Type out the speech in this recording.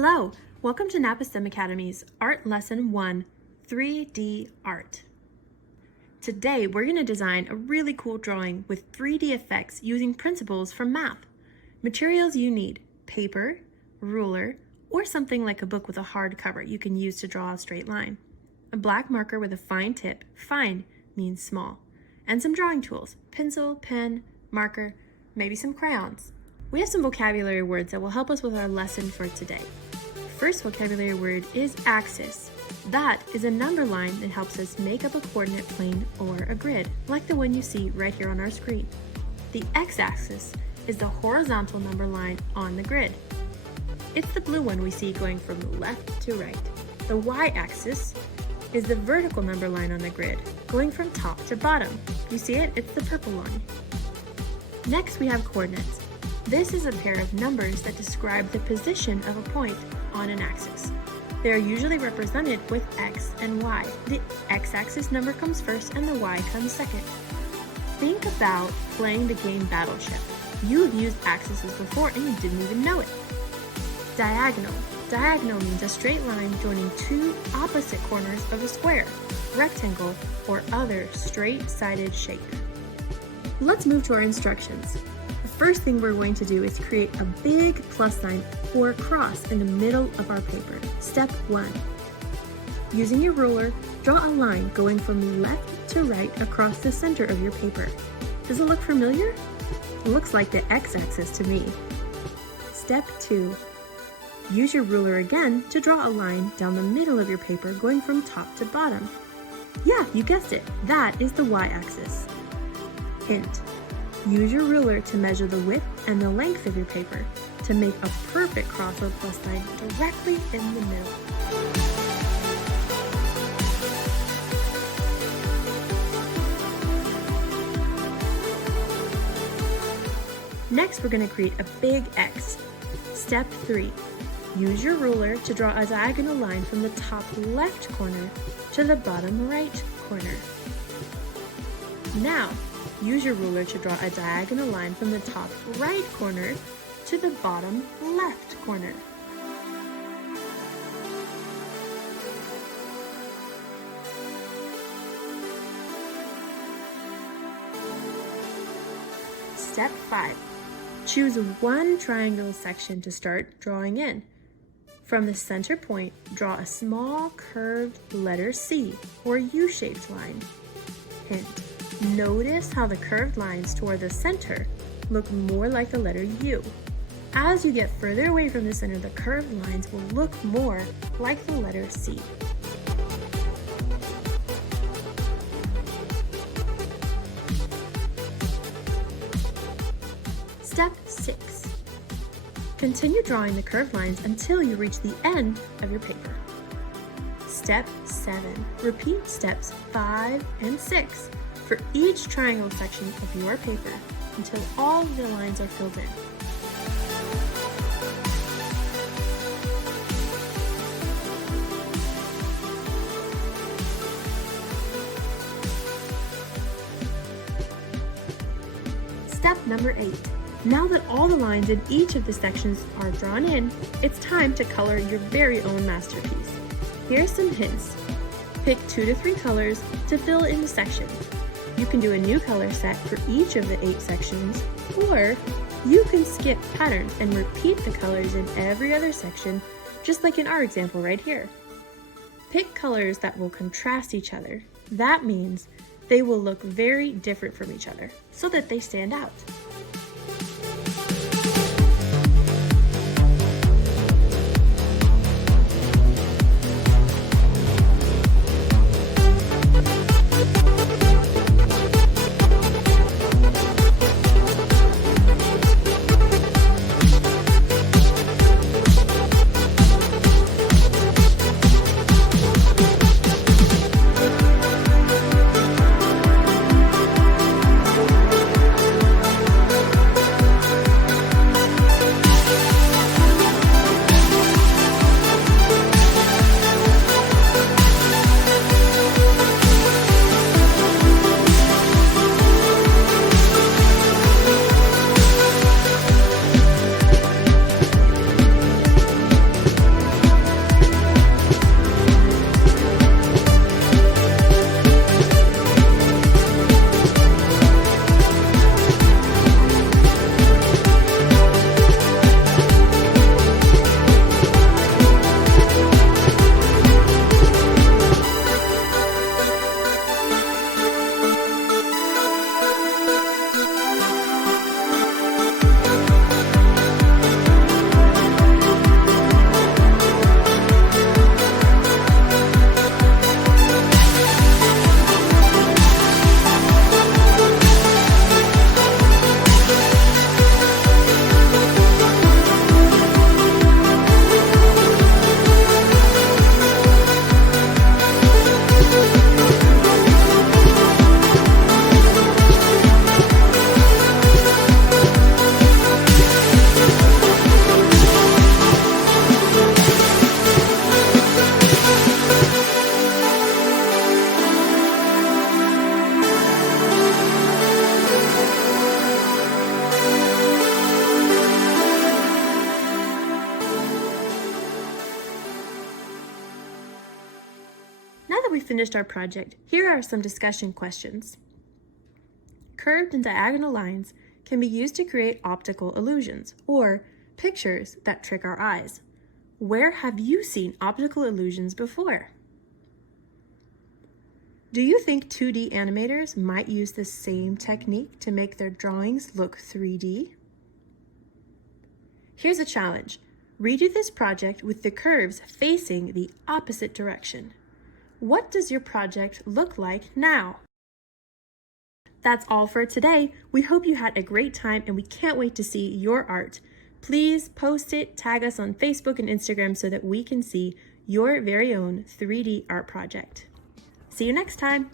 Hello, welcome to Napa STEM Academy's Art Lesson 1, 3D Art. Today we're going to design a really cool drawing with 3D effects using principles from math. Materials you need: paper, ruler, or something like a book with a hard cover you can use to draw a straight line. A black marker with a fine tip, fine means small, and some drawing tools: pencil, pen, marker, maybe some crayons. We have some vocabulary words that will help us with our lesson for today. First vocabulary word is axis. That is a number line that helps us make up a coordinate plane or a grid, like the one you see right here on our screen. The x-axis is the horizontal number line on the grid. It's the blue one we see going from left to right. The y-axis is the vertical number line on the grid, going from top to bottom. You see it? It's the purple line. Next we have coordinates. This is a pair of numbers that describe the position of a point on an axis. They are usually represented with x and y. The x-axis number comes first and the y comes second. Think about playing the game Battleship. You have used axes before and you didn't even know it. Diagonal. Diagonal means a straight line joining two opposite corners of a square, rectangle, or other straight-sided shape. Let's move to our instructions. The first thing we're going to do is create a big plus sign or cross in the middle of our paper. Step 1. Using your ruler, draw a line going from left to right across the center of your paper. Does it look familiar? It looks like the x-axis to me. Step 2. Use your ruler again to draw a line down the middle of your paper going from top to bottom. Yeah, you guessed it. That is the y-axis. Hint. Use your ruler to measure the width and the length of your paper to make a perfect cross or plus sign directly in the middle. Next, we're going to create a big X. Step 3. Use your ruler to draw a diagonal line from the top left corner to the bottom right corner. Now, use your ruler to draw a diagonal line from the top right corner to the bottom left corner. Step 5. Choose one triangle section to start drawing in. From the center point, draw a small curved letter C or U-shaped line. Hint. Notice how the curved lines toward the center look more like the letter U. As you get further away from the center, the curved lines will look more like the letter C. Step 6. Continue drawing the curved lines until you reach the end of your paper. Step 7. Repeat steps 5 and 6 for each triangle section of your paper until all of the lines are filled in. Step number 8. Now that all the lines in each of the sections are drawn in, it's time to color your very own masterpiece. Here's some hints. Pick 2 to 3 colors to fill in the section. You can do a new color set for each of the 8 sections, or you can skip patterns and repeat the colors in every other section, just like in our example right here. Pick colors that will contrast each other. That means they will look very different from each other, so that they stand out. finished our project, here are some discussion questions. Curved and diagonal lines can be used to create optical illusions, or pictures that trick our eyes. Where have you seen optical illusions before? Do you think 2D animators might use the same technique to make their drawings look 3D? Here's a challenge. Redo this project with the curves facing the opposite direction. What does your project look like now? That's all for today. We hope you had a great time and we can't wait to see your art. Please post it, tag us on Facebook and Instagram so that we can see your very own 3D art project. See you next time.